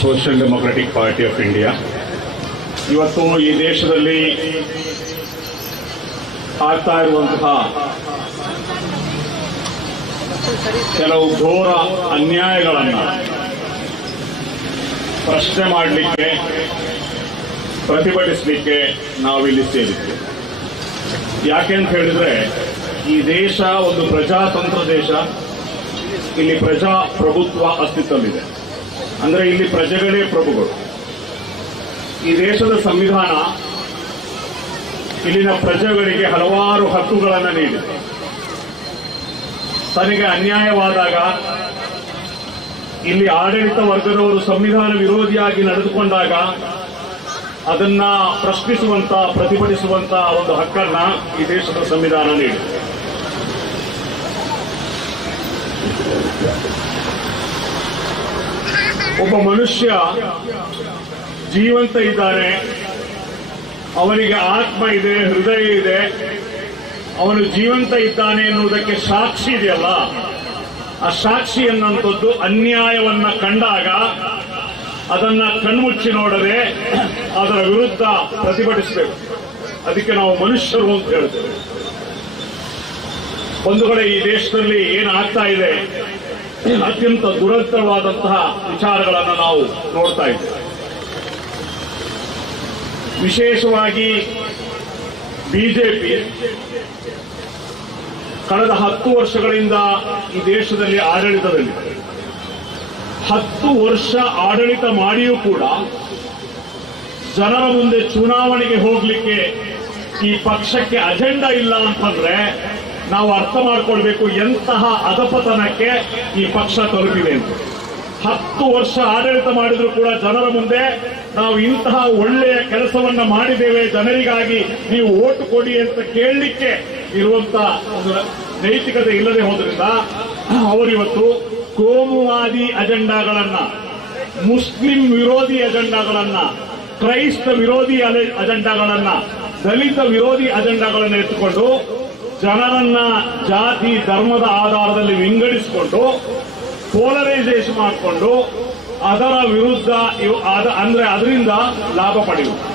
Social democratic party of India ಇವತ್ತು ಈ ದೇಶದಲ್ಲಿ ಆಗ್ತಾ ಇರುವಂತಹ ಕೆಲವು ಘೋರ ಅನ್ಯಾಯಗಳನ್ನು ಪ್ರಶ್ನೆ ಮಾಡಲಿಕ್ಕೆ, ಪ್ರತಿಭಟಿಸಲಿಕ್ಕೆ ನಾವಿಲ್ಲಿ ಸೇರಿದ್ದೇವೆ ಯಾಕೆ ಅಂತ ಹೇಳಿದ್ರೆ, ಈ ದೇಶ ಒಂದು ಪ್ರಜಾತಂತ್ರ ದೇಶ. ಇಲ್ಲಿ ಪ್ರಜಾಪ್ರಭುತ್ವ ಅಸ್ತಿತ್ವವಿದೆ ಅಂದ್ರೆ ಇಲ್ಲಿ ಪ್ರಜೆಗಳೇ ಪ್ರಭುಗಳು. ಈ ದೇಶದ ಸಂವಿಧಾನ ಇಲ್ಲಿನ ಪ್ರಜೆಗಳಿಗೆ ಹಲವಾರು ಹಕ್ಕುಗಳನ್ನು ನೀಡಿದೆ. ತನಗೆ ಅನ್ಯಾಯವಾದಾಗ ಇಲ್ಲಿ ಆಡಳಿತ ವರ್ಗದವರು ಸಂವಿಧಾನ ವಿರೋಧಿಯಾಗಿ ನಡೆದುಕೊಂಡಾಗ ಅದನ್ನ ಪ್ರಶ್ನಿಸುವಂತ, ಪ್ರತಿಭಟಿಸುವಂತ ಒಂದು ಹಕ್ಕನ್ನ ಈ ದೇಶದ ಸಂವಿಧಾನ ನೀಡಿದೆ. ಒಬ್ಬ ಮನುಷ್ಯ ಜೀವಂತ ಇದ್ದಾನೆ. ಅವನಿಗೆ ಆತ್ಮ ಇದೆ, ಹೃದಯ ಇದೆ. ಅವನು ಜೀವಂತ ಇದ್ದಾನೆ ಎನ್ನುವುದಕ್ಕೆ ಸಾಕ್ಷಿ ಇದೆಯಲ್ಲ? ಆ ಸಾಕ್ಷಿ ಎನ್ನುವಂಥದ್ದು ಅನ್ಯಾಯವನ್ನ ಕಂಡಾಗ ಅದನ್ನ ಕಣ್ಮುಚ್ಚಿ ನೋಡದೆ ಅದರ ವಿರುದ್ಧ ಪ್ರತಿಭಟಿಸಬೇಕು. ಅದಕ್ಕೆ ನಾವು ಮನುಷ್ಯರು ಅಂತ ಹೇಳ್ತೇವೆ. ಒಂದು ಕಡೆ ಈ ದೇಶದಲ್ಲಿ ಏನಾಗ್ತಾ ಇದೆ? ಅತ್ಯಂತ ದುರಂತವಾದಂತಹ ವಿಚಾರಗಳನ್ನು ನಾವು ನೋಡ್ತಾ ಇದ್ದೇವೆ. ವಿಶೇಷವಾಗಿ ಬಿಜೆಪಿ ಕಳೆದ ಹತ್ತು ವರ್ಷಗಳಿಂದ ಈ ದೇಶದಲ್ಲಿ ಆಡಳಿತದಲ್ಲಿ ಹತ್ತು ವರ್ಷ ಆಡಳಿತ ಮಾಡಿಯೂ ಕೂಡ ಜನರ ಮುಂದೆ ಚುನಾವಣೆಗೆ ಹೋಗಲಿಕ್ಕೆ ಈ ಪಕ್ಷಕ್ಕೆ ಅಜೆಂಡಾ ಇಲ್ಲ ಅಂತಂದ್ರೆ ನಾವು ಅರ್ಥ ಮಾಡಿಕೊಳ್ಬೇಕು ಎಂತಹ ಅಧಪತನಕ್ಕೆ ಈ ಪಕ್ಷ ತಲುಪಿದೆ ಅಂತ. ಹತ್ತು ವರ್ಷ ಆಡಳಿತ ಮಾಡಿದ್ರು ಕೂಡ ಜನರ ಮುಂದೆ ನಾವು ಇಂತಹ ಒಳ್ಳೆಯ ಕೆಲಸವನ್ನ ಮಾಡಿದ್ದೇವೆ, ಜನರಿಗಾಗಿ ನೀವು ಓಟು ಕೊಡಿ ಅಂತ ಕೇಳಲಿಕ್ಕೆ ಇರುವಂತ ಒಂದು ನೈತಿಕತೆ ಇಲ್ಲದೆ ಹೋದ್ರಿಂದ ಅವರಿವತ್ತು ಕೋಮುವಾದಿ ಅಜೆಂಡಾಗಳನ್ನ, ಮುಸ್ಲಿಂ ವಿರೋಧಿ ಅಜೆಂಡಾಗಳನ್ನ, ಕ್ರೈಸ್ತ ವಿರೋಧಿ ಅಜೆಂಡಾಗಳನ್ನ, ದಲಿತ ವಿರೋಧಿ ಅಜೆಂಡಾಗಳನ್ನ ಎತ್ತುಕೊಂಡು ಜನರನ್ನ ಜಾತಿ, ಧರ್ಮದ ಆಧಾರದಲ್ಲಿ ವಿಂಗಡಿಸಿಕೊಂಡು ಪೋಲರೈಸೇಷನ್ ಮಾಡಿಕೊಂಡು, ಅದರ ವಿರುದ್ಧ ಅಂದ್ರೆ ಅದರಿಂದ ಲಾಭ ಪಡೆಯುವುದು.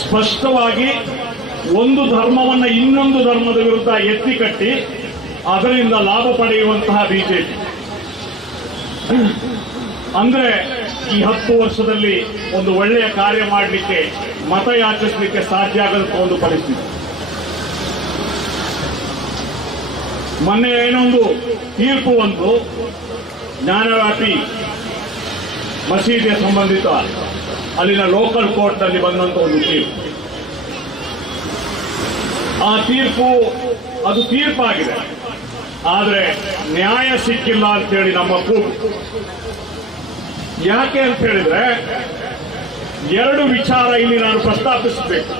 ಸ್ಪಷ್ಟವಾಗಿ ಒಂದು ಧರ್ಮವನ್ನ ಇನ್ನೊಂದು ಧರ್ಮದ ವಿರುದ್ಧ ಎತ್ತಿ ಕಟ್ಟಿ, ಅದರಿಂದ ಲಾಭ ಪಡೆಯುವಂತಹ ಬಿಜೆಪಿ. ಅಂದ್ರೆ ಈ ಹತ್ತು ವರ್ಷದಲ್ಲಿ ಒಂದು ಒಳ್ಳೆಯ ಕಾರ್ಯ ಮಾಡಲಿಕ್ಕೆ ಮತ ಯಾಚಿಸಲಿಕ್ಕೆ ಸಾಧ್ಯ ಆಗದಂತ ಒಂದು ಪರಿಸ್ಥಿತಿ. ಮೊನ್ನೆ ಏನೊಂದು ತೀರ್ಪು ಒಂದು ಜ್ಞಾನವ್ಯಾಪಿ ಮಸೀದಿಯ ಸಂಬಂಧಿತ ಅಲ್ಲಿನ ಲೋಕಲ್ ಕೋರ್ಟ್ನಲ್ಲಿ ಬಂದಂಥ ಒಂದು ತೀರ್ಪು. ಆ ತೀರ್ಪು, ಅದು ತೀರ್ಪಾಗಿದೆ. ಆದರೆ ನ್ಯಾಯ ಸಿಕ್ಕಿಲ್ಲ ಅಂತೇಳಿ ನಮ್ಮ ಕೂಗು. ಯಾಕೆ ಅಂತ ಹೇಳಿದ್ರೆ, ಎರಡು ವಿಚಾರ ಇಲ್ಲಿ ನಾನು ಪ್ರಸ್ತಾಪಿಸಬೇಕು.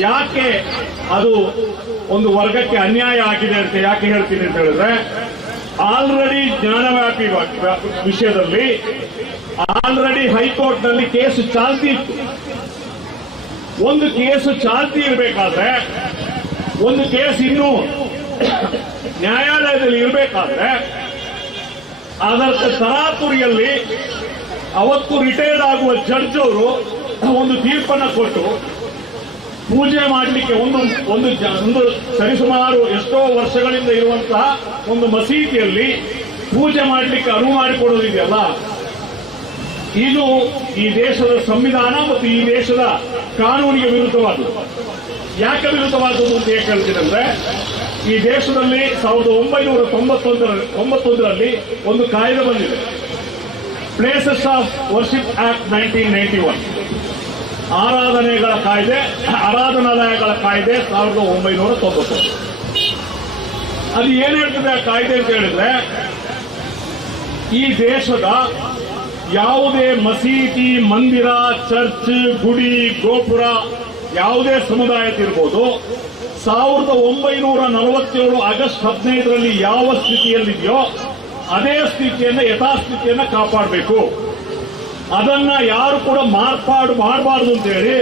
ಯಾಕೆ ಅದು ಒಂದು ವರ್ಗಕ್ಕೆ ಅನ್ಯಾಯ ಆಗಿದೆ ಅಂತ ಯಾಕೆ ಹೇಳ್ತೀನಿ ಅಂತ ಹೇಳಿದ್ರೆ ಆಲ್ರೆಡಿ ಜ್ಞಾನವ್ಯಾಪಿ ವಿಷಯದಲ್ಲಿ ಆಲ್ರೆಡಿ ಹೈಕೋರ್ಟ್ನಲ್ಲಿ ಕೇಸು ಚಾಲ್ತಿ ಇತ್ತು. ಒಂದು ಕೇಸು ಚಾಲ್ತಿ ಇರಬೇಕಾದ್ರೆ, ಒಂದು ಕೇಸ್ ಇನ್ನೂ ನ್ಯಾಯಾಲಯದಲ್ಲಿ ಇರಬೇಕಾದ್ರೆ, ಅದರ ತರಾತುರಿಯಲ್ಲಿ ಅವತ್ತು ರಿಟೈರ್ಡ್ ಆಗುವ ಜಡ್ಜ್ ಅವರು ಒಂದು ತೀರ್ಪನ್ನ ಕೊಟ್ಟು ಪೂಜೆ ಮಾಡಲಿಕ್ಕೆ ಒಂದು ಒಂದು ಒಂದು ಸರಿಸುಮಾರು ಎಷ್ಟೋ ವರ್ಷಗಳಿಂದ ಇರುವಂತಹ ಒಂದು ಮಸೀದಿಯಲ್ಲಿ ಪೂಜೆ ಮಾಡಲಿಕ್ಕೆ ಅನುವು ಮಾಡಿಕೊಡೋದಿದೆಯಲ್ಲ ಇದು ಈ ದೇಶದ ಸಂವಿಧಾನ ಮತ್ತು ಈ ದೇಶದ ಕಾನೂನಿಗೆ ವಿರುದ್ಧವಾದದ್ದು ಯಾಕೆ ವಿರುದ್ಧವಾದದ್ದು ಅಂತ ಹೇಗೆ ಹೇಳ್ತೀನಿ ಅಂದ್ರೆ, ಈ ದೇಶದಲ್ಲಿ ಸಾವಿರದ ಒಂಬೈನೂರ ತೊಂಬತ್ತೊಂದರ, ತೊಂಬತ್ತೊಂದರಲ್ಲಿ ಒಂದು ಕಾಯ್ದೆ ಬಂದಿದೆ. Places of worship act nineteen ninety one ಆರಾಧನೆಗಳ ಕಾಯ್ದೆ, ಆರಾಧನಾಲಯಗಳ ಕಾಯ್ದೆ ಸಾವಿರದ ಒಂಬೈನೂರ ತೊಂಬತ್ತೊಂದು ಅದು ಏನ್ ಹೇಳ್ತದೆ ಆ ಕಾಯ್ದೆ ಅಂತ ಹೇಳಿದ್ರೆ, ಈ ದೇಶದ ಯಾವುದೇ ಮಸೀದಿ, ಮಂದಿರ, ಚರ್ಚ್, ಗುಡಿ, ಗೋಪುರ, ಯಾವುದೇ ಸಮುದಾಯದಿರ್ಬೋದು ಸಾವಿರದ ಒಂಬೈನೂರ ನಲವತ್ತೇಳು ಆಗಸ್ಟ್ ಹದಿನೈದರಲ್ಲಿ ಯಾವ ಸ್ಥಿತಿಯಲ್ಲಿದೆಯೋ, ಅದೇ ಸ್ಥಿತಿಯನ್ನು, ಯಥಾಸ್ಥಿತಿಯನ್ನು ಕಾಪಾಡಬೇಕು. ಅದನ್ನ ಯಾರು ಕೂಡ ಮಾರ್ಪಾಡು ಮಾಡಬಾರದು ಅಂತ ಹೇಳಿ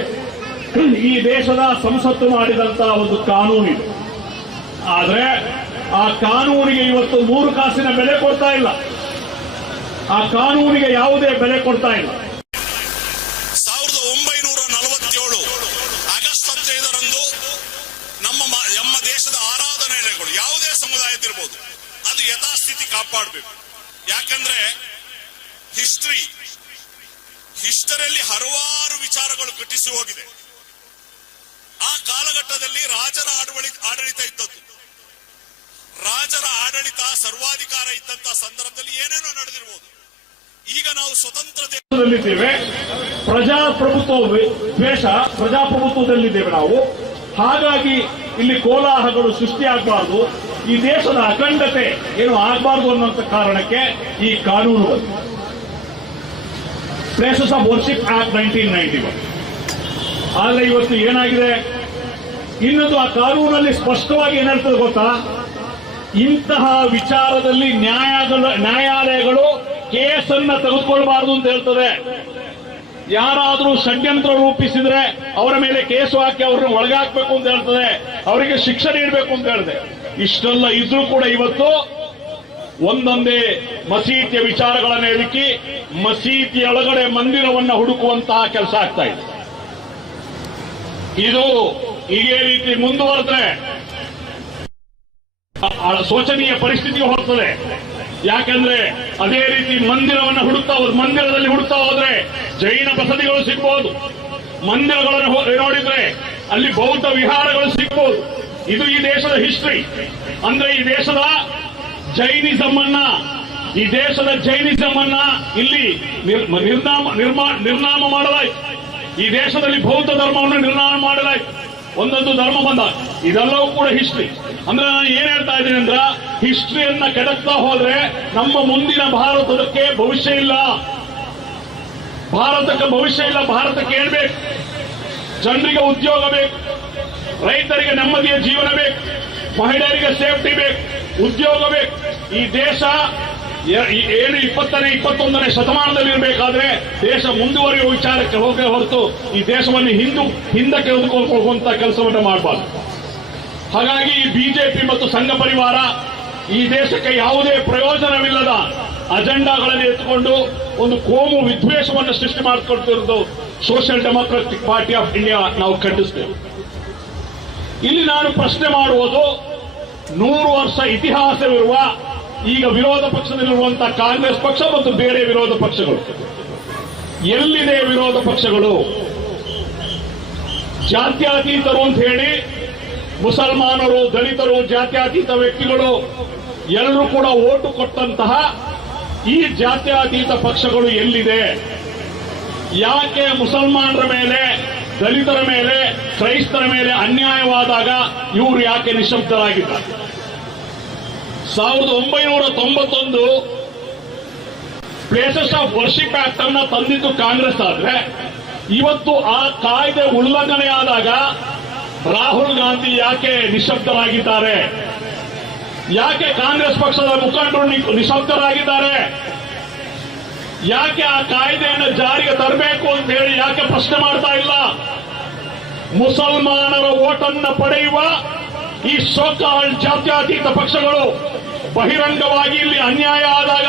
ಈ ದೇಶದ ಸಂಸತ್ತು ಮಾಡಿದಂತ ಒಂದು ಕಾನೂನು ಆದ್ರೆ ಆ ಕಾನೂನಿಗೆ ಇವತ್ತು ಮೂರು ಕಾಸಿನ ಬೆಲೆ ಕೊಡ್ತಾ ಇಲ್ಲ. ಆ ಕಾನೂನಿಗೆ ಯಾವುದೇ ಬೆಲೆ ಕೊಡ್ತಾ ಇಲ್ಲ. ಸಾವಿರದ ಒಂಬೈನೂರ ನಲವತ್ತೇಳು ಆಗಸ್ಟ್ ಹದಿನೈದರಂದು ನಮ್ಮ ನಮ್ಮ ದೇಶದ ಆರಾಧನೆಗಳು ಯಾವುದೇ ಸಮುದಾಯದಿರ್ಬೋದು ಅದು ಯಥಾಸ್ಥಿತಿ ಕಾಪಾಡಬೇಕು. ಯಾಕಂದ್ರೆ ಹಿಸ್ಟ್ರಿ ಹಿಸ್ಟರಿಯಲ್ಲಿ ಹಲವಾರು ವಿಚಾರಗಳು ಕಟ್ಟಿಸಿ ಹೋಗಿದೆ. ಆ ಕಾಲಘಟ್ಟದಲ್ಲಿ ರಾಜರ ಆಡಳಿ ಆಡಳಿತ ಇದ್ದದ್ದು. ರಾಜರ ಆಡಳಿತ ಸರ್ವಾಧಿಕಾರ ಇದ್ದಂತ ಸಂದರ್ಭದಲ್ಲಿ ಏನೇನೋ ನಡೆದಿರಬಹುದು ಈಗ ನಾವು ಸ್ವತಂತ್ರ ದೇಶ ದೇಶದಲ್ಲಿದ್ದೇವೆ ಪ್ರಜಾಪ್ರಭುತ್ವ ದ್ವೇಷ ಪ್ರಜಾಪ್ರಭುತ್ವದಲ್ಲಿದ್ದೇವೆ ನಾವು. ಹಾಗಾಗಿ ಇಲ್ಲಿ ಕೋಲಾಹಲಗಳು ಸೃಷ್ಟಿಯಾಗಬಾರದು. ಈ ದೇಶದ ಅಖಂಡತೆ ಏನು ಆಗಬಾರದು ಅನ್ನುವಂಥ ಕಾರಣಕ್ಕೆ ಈ ಕಾನೂನು ಬಂತು places of worship act nineteen ninety one ಆದ್ರೆ ಇವತ್ತು ಏನಾಗಿದೆ? ಇನ್ನೊಂದು ಆ ಕಾನೂನಲ್ಲಿ ಸ್ಪಷ್ಟವಾಗಿ ಏನಾಗ್ತದೆ ಗೊತ್ತಾ? ಇಂತಹ ವಿಚಾರದಲ್ಲಿ ನ್ಯಾಯಾಲಯಗಳು ಕೇಸನ್ನ ತೆಗೆದುಕೊಳ್ಬಾರದು ಅಂತ ಹೇಳ್ತದೆ. ಯಾರಾದರೂ ಷಡ್ಯಂತ್ರ ರೂಪಿಸಿದ್ರೆ ಅವರ ಮೇಲೆ ಕೇಸು ಹಾಕಿ ಅವ್ರನ್ನ ಒಳಗಾಕ್ಬೇಕು ಅಂತ ಹೇಳ್ತದೆ. ಅವರಿಗೆ ಶಿಕ್ಷೆ ನೀಡಬೇಕು ಅಂತ ಹೇಳಿದೆ. ಇಷ್ಟೆಲ್ಲ ಇದ್ರೂ ಕೂಡ ಇವತ್ತು ಒಂದೊಂದೇ ಮಸೀದಿಯ ವಿಚಾರಗಳನ್ನು ಹೆದಕಿ ಮಸೀದಿಯೊಳಗಡೆ ಮಂದಿರವನ್ನು ಹುಡುಕುವಂತಹ ಕೆಲಸ ಆಗ್ತಾ ಇದೆ. ಇದು ಇದೇ ರೀತಿ ಮುಂದುವರೆದ್ರೆ ಶೋಚನೀಯ ಪರಿಸ್ಥಿತಿಗೆ ಹೋಗ್ತದೆ. ಯಾಕಂದ್ರೆ ಅದೇ ರೀತಿ ಮಂದಿರವನ್ನು ಹುಡುಕ್ತಾ ಹೋದ್ರೆ, ಮಂದಿರದಲ್ಲಿ ಹುಡುಕ್ತಾ ಹೋದ್ರೆ ಜೈನ ಬಸದಿಗಳು ಸಿಗ್ಬಹುದು ಮಂದಿರಗಳನ್ನು ನೋಡಿದ್ರೆ ಅಲ್ಲಿ ಬೌದ್ಧ ವಿಹಾರಗಳು ಸಿಗ್ಬಹುದು ಇದು ಈ ದೇಶದ ಹಿಸ್ಟ್ರಿ ಅಂದ್ರೆ ಈ ದೇಶದ ಜೈನಿಸಂ ಅನ್ನ ಈ ದೇಶದ ಜೈನಿಸಂ ಅನ್ನ ಇಲ್ಲಿ ನಿರ್- ನಿರ್ನಾಮ ನಿರ್ನಾಮ ಮಾಡಲಾಯಿತು. ಈ ದೇಶದಲ್ಲಿ ಬೌದ್ಧ ಧರ್ಮವನ್ನು ನಿರ್ನಾಮ ಮಾಡಲಾಯಿತು. ಒಂದೊಂದು ಧರ್ಮ ಬಂದ, ಇದೆಲ್ಲವೂ ಕೂಡ ಹಿಸ್ಟ್ರಿ. ಅಂದ್ರೆ ನಾನು ಏನ್ ಹೇಳ್ತಾ ಇದ್ದೀನಿ ಅಂದ್ರ, ಹಿಸ್ಟ್ರಿಯನ್ನ ಕೆಡಕ್ತಾ ಹೋದ್ರೆ ನಮ್ಮ ಮುಂದಿನ ಭಾರತದಕ್ಕೆ ಭವಿಷ್ಯ ಇಲ್ಲ. ಭಾರತಕ್ಕೆ ಭವಿಷ್ಯ ಇಲ್ಲ ಭಾರತಕ್ಕೆ ಹೇಳ್ಬೇಕು ಜನರಿಗೆ ಉದ್ಯೋಗ ಬೇಕು. ರೈತರಿಗೆ ನೆಮ್ಮದಿಯ ಜೀವನ ಬೇಕು. ಮಹಿಳೆಯರಿಗೆ ಸೇಫ್ಟಿ ಬೇಕು. ಉದ್ಯೋಗ ಬೇಕು ಈ ದೇಶ ಏನು ಇಪ್ಪತ್ತನೇ, ಇಪ್ಪತ್ತೊಂದನೇ ಶತಮಾನದಲ್ಲಿ ಇರಬೇಕಾದ್ರೆ ದೇಶ ಮುಂದುವರಿಯುವ ವಿಚಾರಕ್ಕೆ ಹೋಗೇ ಹೊರತು ಈ ದೇಶವನ್ನು ಹಿಂದೂ, ಹಿಂದಕ್ಕೆ ಹೋಗುವಂತ ಕೆಲಸವನ್ನು ಮಾಡಬಾರ್ದು. ಹಾಗಾಗಿ ಈ ಬಿಜೆಪಿ ಮತ್ತು ಸಂಘ ಪರಿವಾರ ಈ ದೇಶಕ್ಕೆ ಯಾವುದೇ ಪ್ರಯೋಜನವಿಲ್ಲದ ಅಜೆಂಡಾಗಳನ್ನು ಎತ್ತುಕೊಂಡು ಒಂದು ಕೋಮು ವಿದ್ವೇಷವನ್ನು ಸೃಷ್ಟಿ ಮಾಡಿಕೊಳ್ತಿರೋದು social democratic party of India ನಾವು ಖಂಡಿಸ್ತೇವೆ. ಇಲ್ಲಿ ನಾನು ಪ್ರಶ್ನೆ ಮಾಡುವುದು ನೂರು ವರ್ಷ ಇತಿಹಾಸವಿರುವ ಈಗ ವಿರೋಧ ಪಕ್ಷದಲ್ಲಿರುವಂತಹ ಕಾಂಗ್ರೆಸ್ ಪಕ್ಷ ಮತ್ತು ಬೇರೆ ವಿರೋಧ ಪಕ್ಷಗಳು. ಎಲ್ಲಿದೆ ವಿರೋಧ ಪಕ್ಷಗಳು? ಜಾತ್ಯಾತೀತರು ಅಂತ ಹೇಳಿ ಮುಸಲ್ಮಾನರು, ದಲಿತರು, ಜಾತ್ಯಾತೀತ ವ್ಯಕ್ತಿಗಳು ಎಲ್ಲರೂ ಕೂಡ ಓಟು ಕೊಟ್ಟಂತಹ ಈ ಜಾತ್ಯಾತೀತ ಪಕ್ಷಗಳು ಎಲ್ಲಿದೆ? ಯಾಕೆ ಮುಸಲ್ಮಾನರ ಮೇಲೆ ದಲಿತರ ಮೇಲೆ, ಕ್ರೈಸ್ತರ ಮೇಲೆ ಅನ್ಯಾಯವಾದಾಗ ಇವರು ಯಾಕೆ ನಿಶಬ್ದರಾಗಿದ್ದಾರೆ? ಸಾವಿರದ ಒಂಬೈನೂರ ತೊಂಬತ್ತೊಂದು ಪ್ಲೇಸಸ್ ಆಫ್ ವರ್ಷಿಪ್ ಆಕ್ಟ್ ಅನ್ನ ತಂದಿದ್ದು ಕಾಂಗ್ರೆಸ್ ಆದ್ರೆ, ಇವತ್ತು ಆ ಕಾಯ್ದೆ ಉಲ್ಲಂಘನೆಯಾದಾಗ ರಾಹುಲ್ ಗಾಂಧಿ ಯಾಕೆ ನಿಶಬ್ದರಾಗಿದ್ದಾರೆ? ಯಾಕೆ ಕಾಂಗ್ರೆಸ್ ಪಕ್ಷದ ಮುಖಂಡರು ನಿಶಬ್ದರಾಗಿದ್ದಾರೆ? ಯಾಕೆ ಆ ಕಾಯ್ದೆಯನ್ನು ಜಾರಿಗೆ ತರಬೇಕು ಅಂತ ಹೇಳಿ ಯಾಕೆ ಪ್ರಶ್ನೆ ಮಾಡ್ತಾ ಇಲ್ಲ? ಮುಸಲ್ಮಾನರ ಓಟನ್ನು ಪಡೆಯುವ ಈ ಸೋಕಾಲ್ ಜಾತ್ಯತೀತ ಪಕ್ಷಗಳು ಬಹಿರಂಗವಾಗಿ ಇಲ್ಲಿ ಅನ್ಯಾಯ ಆದಾಗ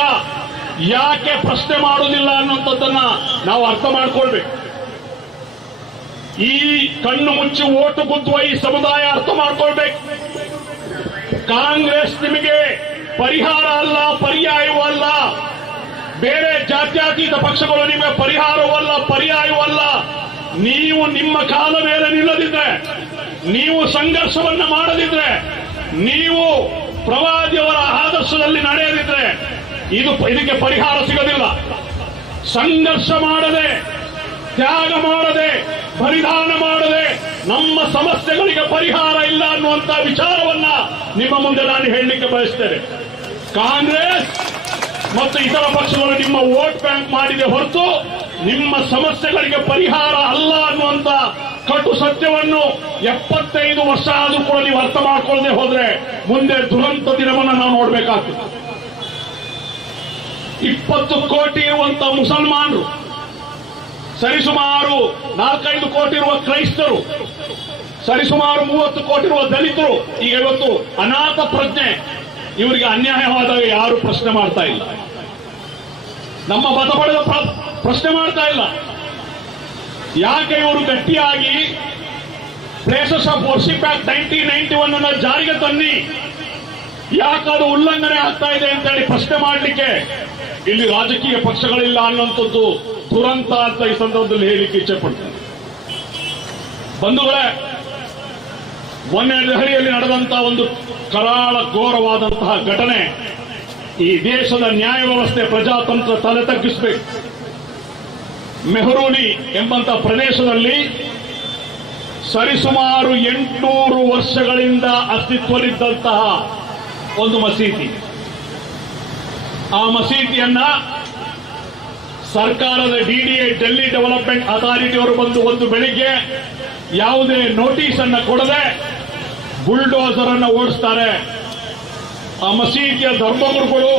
ಯಾಕೆ ಪ್ರಶ್ನೆ ಮಾಡುವುದಿಲ್ಲ ಅನ್ನುವಂಥದ್ದನ್ನ ನಾವು ಅರ್ಥ ಮಾಡ್ಕೊಳ್ಬೇಕು. ಈ ಕಣ್ಣು ಮುಚ್ಚಿ ಓಟು ಗುದ್ದುವ ಈ ಸಮುದಾಯ ಅರ್ಥ ಮಾಡ್ಕೊಳ್ಬೇಕು. ಕಾಂಗ್ರೆಸ್ ನಿಮಗೆ ಪರಿಹಾರ ಅಲ್ಲ ಪರ್ಯಾಯವಲ್ಲ ಬೇರೆ ಜಾತ್ಯಾತೀತ ಪಕ್ಷಗಳು ನಿಮಗೆ ಪರಿಹಾರವಲ್ಲ, ಪರ್ಯಾಯವಲ್ಲ. ನೀವು ನಿಮ್ಮ ಕಾಲ ಮೇಲೆ ನಿಲ್ಲದಿದ್ರೆ, ನೀವು ಸಂಘರ್ಷವನ್ನ ಮಾಡದಿದ್ರೆ, ನೀವು ಪ್ರವಾದಿಯವರ ಆದರ್ಶದಲ್ಲಿ ನಡೆಯದಿದ್ರೆ, ಇದು ಇದಕ್ಕೆ ಪರಿಹಾರ ಸಿಗೋದಿಲ್ಲ. ಸಂಘರ್ಷ ಮಾಡದೆ, ತ್ಯಾಗ ಮಾಡದೆ ಪರಿಧಾನ ಮಾಡದೆ, ನಮ್ಮ ಸಮಸ್ಯೆಗಳಿಗೆ ಪರಿಹಾರ ಇಲ್ಲ ಅನ್ನುವಂತ ವಿಚಾರವನ್ನ ನಿಮ್ಮ ಮುಂದೆ ನಾನು ಹೇಳಲಿಕ್ಕೆ ಬಯಸ್ತೇನೆ. ಕಾಂಗ್ರೆಸ್ ಮತ್ತು ಇತರ ಪಕ್ಷಗಳು ನಿಮ್ಮ ವೋಟ್ ಬ್ಯಾಂಕ್ ಮಾಡಿದೆ ಹೊರತು ನಿಮ್ಮ ಸಮಸ್ಯೆಗಳಿಗೆ ಪರಿಹಾರ ಅಲ್ಲ ಅನ್ನುವಂತ ಕಟು ಸತ್ಯವನ್ನು ಎಪ್ಪತ್ತೈದು ವರ್ಷ ಆದರೂ ಕೂಡ ನೀವು ಅರ್ಥ ಮಾಡ್ಕೊಳ್ಳದೆ ಹೋದ್ರೆ ಮುಂದೆ ದುರಂತ ದಿನವನ್ನು ನಾವು ನೋಡಬೇಕಾಗ್ತದೆ. ಇಪ್ಪತ್ತು ಕೋಟಿ ಇರುವಂತ ಮುಸಲ್ಮಾನರು, ಸರಿಸುಮಾರು ನಾಲ್ಕೈದು ಕೋಟಿ ಇರುವ ಕ್ರೈಸ್ತರು, ಸರಿಸುಮಾರು ಮೂವತ್ತು ಕೋಟಿ ಇರುವ ದಲಿತರು, ಈಗ ಇವತ್ತು ಅನಾಥ ಪ್ರಜ್ಞೆ ಇವರಿಗೆ ಅನ್ಯಾಯವಾದಾಗ ಯಾರು ಪ್ರಶ್ನೆ ಮಾಡ್ತಾ ಇಲ್ಲ. ನಮ್ಮ ಮತ ಪಡೆದ ಪ್ರ- ಪ್ರಶ್ನೆ ಮಾಡ್ತಾ ಇಲ್ಲ. ಯಾಕೆ ಇವರು ಗಟ್ಟಿಯಾಗಿ places of worship act nineteen ninety one ಅನ್ನ ಜಾರಿಗೆ ತನ್ನಿ? ಯಾಕೆ ಅದು ಉಲ್ಲಂಘನೆ ಆಗ್ತಾ ಇದೆ ಅಂತ ಹೇಳಿ ಪ್ರಶ್ನೆ ಮಾಡಲಿಕ್ಕೆ? ಇಲ್ಲಿ ರಾಜಕೀಯ ಪಕ್ಷಗಳಿಲ್ಲ ಅನ್ನುವಂಥದ್ದು ದುರಂತ ಅಂತ ಈ ಸಂದರ್ಭದಲ್ಲಿ ಹೇಳಿಕ್ಕೆ ಇಚ್ಛೆ ಪಡ್ತೇನೆ. ಬಂಧುಗಳೇ ಮೊನ್ನೆ ದೆಹಲಿಯಲ್ಲಿ ನಡೆದಂತಹ ಒಂದು ಕರಾಳ ಘೋರವಾದಂತಹ ಘಟನೆ ಈ ದೇಶದ ನ್ಯಾಯ ವ್ಯವಸ್ಥೆ ಪ್ರಜಾತಂತ್ರ ತಲೆ ತಗ್ಗಿಸಬೇಕು. ಮೆಹರೂನಿ ಎಂಬಂತ ಪ್ರದೇಶದಲ್ಲಿ ಸರಿಸುಮಾರು ಎಂಟುನೂರು ವರ್ಷಗಳಿಂದ ಅಸ್ತಿತ್ವದಲ್ಲಿದ್ದಂತಹ ಒಂದು ಮಸೀದಿ. ಆ ಮಸೀದಿಯನ್ನ ಸರ್ಕಾರದ ಡಿಡಿಎ ಡೆಲ್ಲಿ ಡೆವಲಪ್ಮೆಂಟ್ ಅಥಾರಿಟಿ ಅವರು ಬಂದು ಒಂದು ಬೆಳಿಗ್ಗೆ ಯಾವುದೇ ನೋಟಿಸ್ ಅನ್ನು ಕೊಡದೆ ಬುಲ್ಡೋಸರ್ ಅನ್ನ ಓಡಿಸ್ತಾರೆ. ಆ ಮಸೀದಿಯ ಧರ್ಮಗುರುಗಳು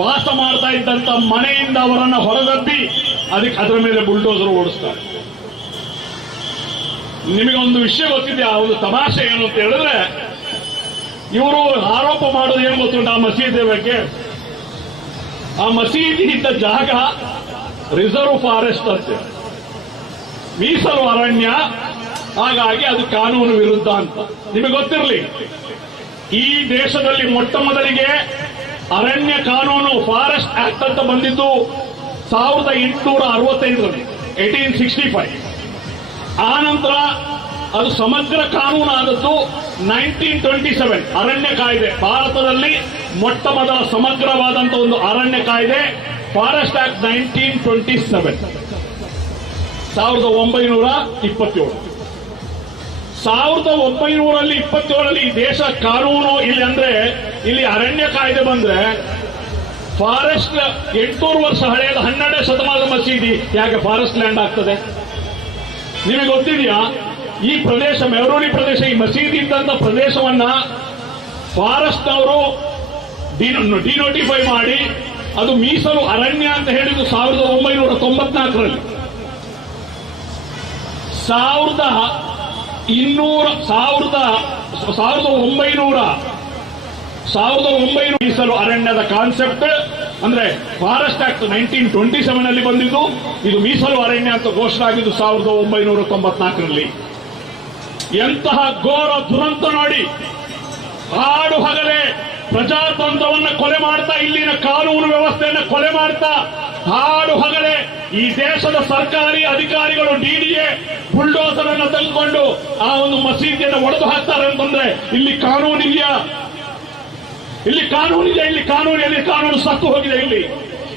ವಾಸ ಮಾಡ್ತಾ ಇದ್ದಂತ ಮನೆಯಿಂದ ಅವರನ್ನ ಹೊರದಬ್ಬಿ ಅದಕ್ಕೆ ಅದರ ಮೇಲೆ ಬುಲ್ಡೋಸರ್ ಓಡಿಸ್ತಾರೆ. ನಿಮಗೊಂದು ವಿಷಯ ಗೊತ್ತಿದೆ ಆ ಒಂದು ತಮಾಷೆ ಏನು ಅಂತ ಹೇಳಿದ್ರೆ, ಇವರು ಆರೋಪ ಮಾಡೋದು ಏನು ಗೊತ್ತುಂಟು ಆ ಮಸೀದಿ ಬಗ್ಗೆ? ಆ ಮಸೀದಿ ಇದ್ದ ಜಾಗ ರಿಸರ್ವ್ ಫಾರೆಸ್ಟ್ ಅಂತೆ. ಮೀಸಲು ಅರಣ್ಯ ಹಾಗಾಗಿ ಅದು ಕಾನೂನು ವಿರುದ್ಧ ಅಂತ. ನಿಮಗೆ ಗೊತ್ತಿರಲಿ, ಈ ದೇಶದಲ್ಲಿ ಮೊಟ್ಟ ಮೊದಲಿಗೆ ಅರಣ್ಯ ಕಾನೂನು ಫಾರೆಸ್ಟ್ ಆಕ್ಟ್ ಅಂತ ಬಂದಿದ್ದು ಸಾವಿರದ ಎಂಟುನೂರ ಅರವತ್ತೈದರಲ್ಲಿ ಏಟೀನ್ ಸಿಕ್ಸ್ಟಿ ಫೈವ್. ಆ ನಂತರ ಅದು ಸಮಗ್ರ ಕಾನೂನು ಆದದ್ದು ನೈನ್ಟೀನ್ ಟ್ವೆಂಟಿ ಸೆವೆನ್, ಅರಣ್ಯ ಕಾಯ್ದೆ. ಭಾರತದಲ್ಲಿ ಮೊಟ್ಟ ಮೊದಲ ಸಮಗ್ರವಾದಂತಹ ಒಂದು ಅರಣ್ಯ ಕಾಯ್ದೆ, forest act nineteen twenty seven. ಸಾವಿರದ ಒಂಬೈನೂರ ಇಪ್ಪತ್ತೇಳು. ಸಾವಿರದ ಒಂಬೈನೂರಲ್ಲಿ ಇಪ್ಪತ್ತೇಳರಲ್ಲಿ ಈ ದೇಶ ಕಾನೂನು ಇಲ್ಲಿ ಅಂದ್ರೆ ಇಲ್ಲಿ ಅರಣ್ಯ ಕಾಯ್ದೆ ಬಂದ್ರೆ ಫಾರೆಸ್ಟ್ ಎಂಟುನೂರು ವರ್ಷ ಹಳೆಯದ ಹನ್ನೆರಡನೇ ಶತಮಾನದ ಮಸೀದಿ ಯಾಕೆ ಫಾರೆಸ್ಟ್ ಲ್ಯಾಂಡ್ ಆಗ್ತದೆ? ನಿಮಗೆ ಗೊತ್ತಿದೆಯಾ? ಈ ಪ್ರದೇಶ ಮೆರೋಳಿ ಪ್ರದೇಶ, ಈ ಮಸೀದಿ ಇದ್ದಂತ ಪ್ರದೇಶವನ್ನ ಫಾರೆಸ್ಟ್ ಅವರು ಡಿನೋಟಿಫೈ ಮಾಡಿ ಅದು ಮೀಸಲು ಅರಣ್ಯ ಅಂತ ಹೇಳಿದ್ದು ಸಾವಿರದ ಒಂಬೈನೂರ ತೊಂಬತ್ನಾಲ್ಕರಲ್ಲಿ. ಸಾವಿರದ ಇನ್ನೂರ ಸಾವಿರದ ಸಾವಿರದ ಒಂಬೈನೂರ ಸಾವಿರದ ಒಂಬೈನೂರ ಮೀಸಲು ಅರಣ್ಯದ ಕಾನ್ಸೆಪ್ಟ್ ಅಂದ್ರೆ forest act nineteen twenty seven ಅಲ್ಲಿ ಬಂದಿದ್ದು. ಇದು ಮೀಸಲು ಅರಣ್ಯ ಅಂತ ಘೋಷಣೆ ಆಗಿದ್ದು ಸಾವಿರದ ಒಂಬೈನೂರ ತೊಂಬತ್ನಾಲ್ಕರಲ್ಲಿ. ಎಂತಹ ಘೋರ ದುರಂತ ನೋಡಿ. ಹಾಡು ಹಗಲೇ ಪ್ರಜಾತಂತ್ರವನ್ನ ಕೊಲೆ ಮಾಡ್ತಾ, ಇಲ್ಲಿನ ಕಾನೂನು ವ್ಯವಸ್ಥೆಯನ್ನ ಕೊಲೆ ಮಾಡ್ತಾ ಹಾಡು ಹಗಲೇ ಈ ದೇಶದ ಸರ್ಕಾರಿ ಅಧಿಕಾರಿಗಳು ಡಿಡಿಎ ಬುಲ್ಡೋಸರ್ ಅನ್ನು ತಂದುಕೊಂಡು ಆ ಒಂದು ಮಸೀದಿಯನ್ನು ಒಡೆದು ಹಾಕ್ತಾರೆ ಅಂತಂದ್ರೆ ಇಲ್ಲಿ ಕಾನೂನಿಲ್ಲ ಇಲ್ಲಿ ಕಾನೂನಿದೆ, ಇಲ್ಲಿ ಕಾನೂನು ಎಲ್ಲಿ ಕಾನೂನು ಸತ್ತು ಹೋಗಿದೆ ಇಲ್ಲಿ.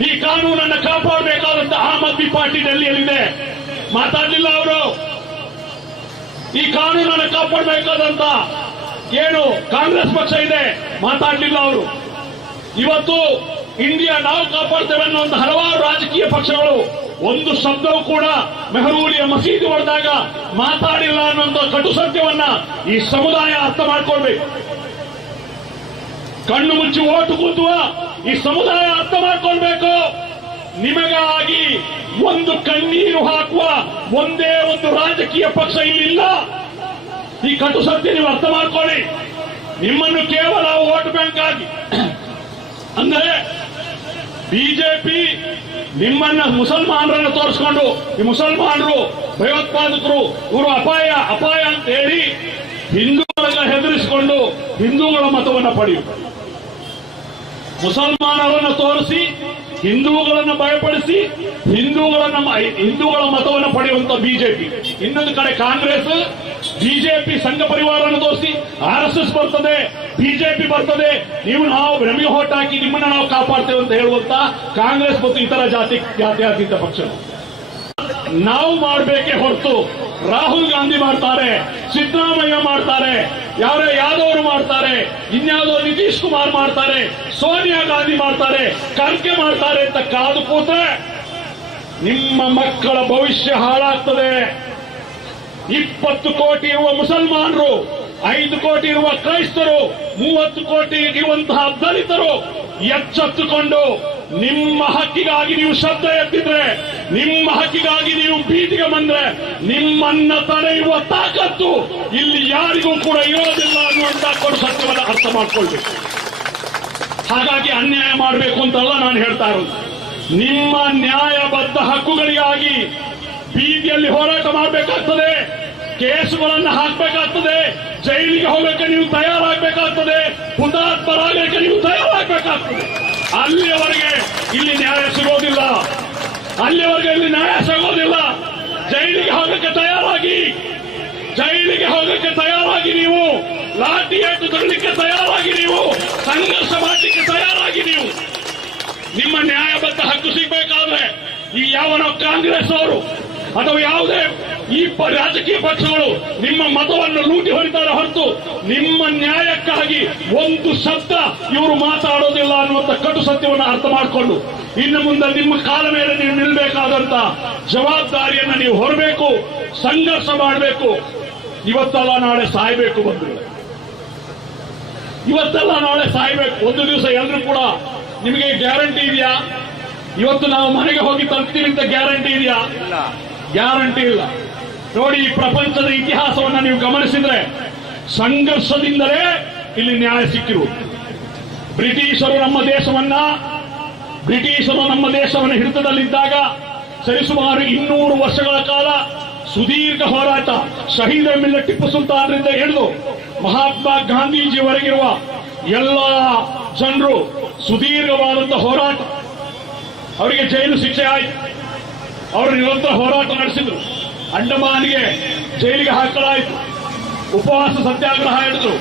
ಈ ಕಾನೂನನ್ನು ಕಾಪಾಡಬೇಕಾದಂತ ಆಮ್ ಆದ್ಮಿ ಪಾರ್ಟಿ ಡೆಲ್ಲಿಯಲ್ಲಿದೆ. ಮಾತಾಡಲಿಲ್ಲ ಅವರು? ಈ ಕಾನೂನನ್ನು ಕಾಪಾಡಬೇಕಾದಂತ ಏನು ಕಾಂಗ್ರೆಸ್ ಪಕ್ಷ ಇದೆ? ಮಾತಾಡಲಿಲ್ಲ ಅವರು. ಇವತ್ತು ಇಂಡಿಯಾ ನಾವು ಕಾಪಾಡ್ತೇವೆ ಒಂದು ಹಲವಾರು ರಾಜಕೀಯ ಪಕ್ಷಗಳು, ಒಂದು ಶಬ್ದವೂ ಕೂಡ ಮೆಹರೂಲಿಯ ಮಸೀದಿ ಹೊಡೆದಾಗ ಮಾತಾಡಿಲ್ಲ ಅನ್ನೋ ಕಟು ಸತ್ಯವನ್ನ ಈ ಸಮುದಾಯ ಅರ್ಥ ಮಾಡ್ಕೊಳ್ಬೇಕು. ಕಣ್ಣು ಮುಚ್ಚಿ ಓಟು ಕೂತುವ ಈ ಸಮುದಾಯ ಅರ್ಥ ಮಾಡ್ಕೊಳ್ಬೇಕು. ನಿಮಗಾಗಿ ಒಂದು ಕಣ್ಣೀರು ಹಾಕುವ ಒಂದೇ ಒಂದು ರಾಜಕೀಯ ಪಕ್ಷ ಇಲ್ಲಿಲ್ಲ. ಈ ಕಟು ಸತ್ಯ ನೀವು ಅರ್ಥ ಮಾಡ್ಕೊಳ್ಳಿ. ನಿಮ್ಮನ್ನು ಕೇವಲ ವೋಟ್ ಬ್ಯಾಂಕ್ ಆಗಿ. ಅಂದರೆ ಬಿಜೆಪಿ ನಿಮ್ಮನ್ನ ಮುಸಲ್ಮಾನರನ್ನು ತೋರಿಸ್ಕೊಂಡು, ಈ ಮುಸಲ್ಮಾನರು ಭಯೋತ್ಪಾದಕರು, ಇವರು ಅಪಾಯ ಅಪಾಯ ಅಂತ ಹೇಳಿ ಹಿಂದೂಗಳನ್ನ ಹೆದರಿಸಿಕೊಂಡು ಹಿಂದೂಗಳ ಮತವನ್ನು ಪಡೆಯುವುದು ಮುಸಲ್ಮಾನರನ್ನು ತೋರಿಸಿ, ಹಿಂದೂಗಳನ್ನು ಭಯಪಡಿಸಿ, ಹಿಂದೂಗಳನ್ನ ಹಿಂದೂಗಳ ಮತವನ್ನು ಪಡೆಯುವಂತ ಬಿಜೆಪಿ. ಇನ್ನೊಂದು ಕಡೆ ಕಾಂಗ್ರೆಸ್, ಬಿಜೆಪಿ ಸಂಘ ಪರಿವಾರವನ್ನು ತೋರಿಸಿ, ಆರ್ ಎಸ್ ಎಸ್ ಬರ್ತದೆ ಬಿಜೆಪಿ ಬರ್ತದೆ, ನೀವು ನಾವು ಭ್ರಮಿ ಹೋಟಾಕಿ ನಿಮ್ಮನ್ನ ನಾವು ಕಾಪಾಡ್ತೇವೆ ಅಂತ ಹೇಳುವಂತ ಕಾಂಗ್ರೆಸ್ ಮತ್ತು ಇತರ ಜಾತಿ ಜಾತ್ಯತೀತ ಪಕ್ಷ ನಾವು ಮಾಡಬೇಕೆ ಹೊರತು ರಾಹುಲ್ ಗಾಂಧಿ ಮಾಡ್ತಾರೆ, ಸಿದ್ದರಾಮಯ್ಯ ಮಾಡ್ತಾರೆ, ಯಾರ ಯಾದವರು ಮಾಡ್ತಾರೆ, ಇನ್ಯಾವುದೋ ನಿತೀಶ್ ಕುಮಾರ್ ಮಾಡ್ತಾರೆ, ಸೋನಿಯಾ ಗಾಂಧಿ ಮಾಡ್ತಾರೆ, ಖರ್ಗೆ ಮಾಡ್ತಾರೆ ಅಂತ ಕಾದು ಕೂತ್ರೆ ನಿಮ್ಮ ಮಕ್ಕಳ ಭವಿಷ್ಯ ಹಾಳಾಗ್ತದೆ. ಇಪ್ಪತ್ತು ಕೋಟಿ ಇರುವ ಮುಸಲ್ಮಾನರು ಐದು ಕೋಟಿ ಇರುವ ಕ್ರೈಸ್ತರು, ಮೂವತ್ತು ಕೋಟಿ ಇರುವಂತಹ ದಲಿತರು ಎಚ್ಚೆತ್ತುಕೊಂಡು ನಿಮ್ಮ ಹಕ್ಕಿಗಾಗಿ ನೀವು ಶಬ್ದ ಎತ್ತಿದ್ರೆ, ನಿಮ್ಮ ಹಕ್ಕಿಗಾಗಿ ನೀವು ಬೀದಿಗೆ ಬಂದ್ರೆ, ನಿಮ್ಮನ್ನ ತಡೆಯುವ ತಾಕತ್ತು ಇಲ್ಲಿ ಯಾರಿಗೂ ಕೂಡ ಇರೋದಿಲ್ಲ ಅನ್ನುವಂತ ಕೊಡು ಸತ್ಯವನ್ನು ಅರ್ಥ ಮಾಡ್ಕೊಳ್ಬೇಕು. ಹಾಗಾಗಿ ಅನ್ಯಾಯ ಮಾಡಬೇಕು ಅಂತಲ್ಲ ನಾನು ಹೇಳ್ತಾ ಇರೋದು. ನಿಮ್ಮ ನ್ಯಾಯಬದ್ಧ ಹಕ್ಕುಗಳಿಗಾಗಿ ಬೀದಿಯಲ್ಲಿ ಹೋರಾಟ ಮಾಡಬೇಕಾಗ್ತದೆ. ಕೇಸುಗಳನ್ನು ಹಾಕಬೇಕಾಗ್ತದೆ, ಜೈಲಿಗೆ ಹೋಗಕ್ಕೆ ನೀವು ತಯಾರಾಗಬೇಕಾಗ್ತದೆ ಹುತಾತ್ಮರಾಗಕ್ಕೆ ನೀವು ತಯಾರಾಗಬೇಕಾಗ್ತದೆ. ಅಲ್ಲಿಯವರೆಗೆ ಇಲ್ಲಿ ನ್ಯಾಯ ಸಿಗೋದಿಲ್ಲ. ಅಲ್ಲಿಯವರೆಗೆ ಇಲ್ಲಿ ನ್ಯಾಯ ಸಿಗೋದಿಲ್ಲ. ಜೈಲಿಗೆ ಹೋಗಕ್ಕೆ ತಯಾರಾಗಿ, ಜೈಲಿಗೆ ಹೋಗಕ್ಕೆ ತಯಾರಾಗಿ ನೀವು, ಲಾಠಿ ಏಟು ತರಲಿಕ್ಕೆ ತಯಾರಾಗಿ ನೀವು, ಸಂಘರ್ಷ ಮಾಡಲಿಕ್ಕೆ ತಯಾರಾಗಿ ನೀವು. ನಿಮ್ಮ ನ್ಯಾಯಬದ್ಧ ಹಕ್ಕು ಸಿಗಬೇಕಾದ್ರೆ ಈ ಯಾವನೋ ಕಾಂಗ್ರೆಸ್ ಅವರು ಅಥವಾ ಯಾವುದೇ ಈ ರಾಜಕೀಯ ಪಕ್ಷಗಳು ನಿಮ್ಮ ಮತವನ್ನು ಲೂಟಿ ಹೊಡಿತಾರೆ ಹೊರತು ನಿಮ್ಮ ನ್ಯಾಯಕ್ಕಾಗಿ ಒಂದು ಶಬ್ದ ಇವರು ಮಾತಾಡೋದಿಲ್ಲ ಅನ್ನುವಂಥ ಕಟು ಸತ್ಯವನ್ನು ಅರ್ಥ ಮಾಡಿಕೊಂಡು ಇನ್ನು ಮುಂದೆ ನಿಮ್ಮ ಕಾಲ ಮೇಲೆ ನೀವು ನಿಲ್ಲಬೇಕಾದಂತ ಜವಾಬ್ದಾರಿಯನ್ನು ನೀವು ಹೊರಬೇಕು ಸಂಘರ್ಷ ಮಾಡಬೇಕು. ಇವತ್ತಲ್ಲ ನಾಳೆ ಸಾಯ್ಬೇಕು ಬಂದ್ರು. ಇವತ್ತಲ್ಲ ನಾಳೆ ಸಾಯ್ಬೇಕು. ಒಂದು ದಿವಸ ಎಲ್ಲರೂ ಕೂಡ ನಿಮಗೆ ಗ್ಯಾರಂಟಿ ಇದೆಯಾ? ಇವತ್ತು ನಾವು ಮನೆಗೆ ಹೋಗಿ ತಲುಪ್ತೀವಿ ಅಂತ ಗ್ಯಾರಂಟಿ ಇದೆಯಾ? ಗ್ಯಾರಂಟಿ ಇಲ್ಲ. ನೋಡಿ ಪ್ರಪಂಚದ ಇತಿಹಾಸವನ್ನ ನೀವು ಗಮನಿಸಿದ್ರೆ ಸಂಘರ್ಷದಿಂದಲೇ ಇಲ್ಲಿ ನ್ಯಾಯ ಸಿಕ್ಕಿರು. ಬ್ರಿಟಿಷರು ನಮ್ಮ ದೇಶವನ್ನ, ಬ್ರಿಟಿಷರು ನಮ್ಮ ದೇಶವನ್ನು ಹಿಡಿತದಲ್ಲಿದ್ದಾಗ ಸರಿಸುಮಾರು ಇನ್ನೂರು ವರ್ಷಗಳ ಕಾಲ ಸುದೀರ್ಘ ಹೋರಾಟ, ಶಹೀದ್ ಮಿಲ್ಲ ಟಿಪ್ಪು ಸುಲ್ತಾನರಿಂದ ಹಿಡಿದು ಮಹಾತ್ಮ ಗಾಂಧೀಜಿವರೆಗಿರುವ ಎಲ್ಲ ಜನರು ಸುದೀರ್ಘವಾದಂತಹ ಹೋರಾಟ. ಅವರಿಗೆ ಜೈಲು ಶಿಕ್ಷೆ ಆಯಿತು. ಅವರು ನಿರಂತರ ಹೋರಾಟ ನಡೆಸಿದ್ರು. ಅಂಡಮಾನ್ಗೆ ಜೈಲಿಗೆ ಹಾಕಲಾಯಿತು. ಉಪವಾಸ ಸತ್ಯಾಗ್ರಹ ಹಿಡಿದ್ರು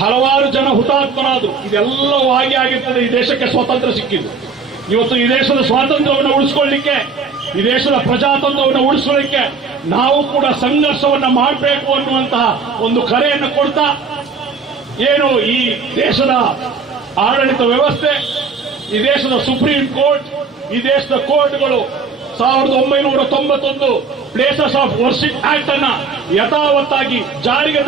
ಹಲವಾರು ಜನ ಹುತಾತ್ಮರಾದರು. ಇದೆಲ್ಲವೂ ಆಗಿ ಆಗಿರ್ತದೆ. ಈ ದೇಶಕ್ಕೆ ಸ್ವಾತಂತ್ರ್ಯ ಸಿಕ್ಕಿದ್ದು. ಇವತ್ತು ಈ ದೇಶದ ಸ್ವಾತಂತ್ರ್ಯವನ್ನು ಉಳಿಸ್ಕೊಳ್ಳಿಕ್ಕೆ, ಈ ದೇಶದ ಪ್ರಜಾತಂತ್ರವನ್ನು ಉಳಿಸ್ಕೊಳ್ಳಿಕ್ಕೆ ನಾವು ಕೂಡ ಸಂಘರ್ಷವನ್ನು ಮಾಡಬೇಕು ಅನ್ನುವಂತಹ ಒಂದು ಕರೆಯನ್ನು ಕೊಡ್ತಾ, ಏನು ಈ ದೇಶದ ಆಡಳಿತ ವ್ಯವಸ್ಥೆ, ಈ ದೇಶದ ಸುಪ್ರೀಂ ಕೋರ್ಟ್, ಈ ದೇಶದ ಕೋರ್ಟ್ಗಳು ಸಾವಿರದ ಒಂಬೈನೂರ ತೊಂಬತ್ತೊಂದು ಪ್ಲೇಸಸ್ ಆಫ್ ವರ್ಷಿಪ್ ಆಕ್ಟ್ ಅನ್ನ ಯಥಾವತ್ತಾಗಿ ಜಾರಿಗೆ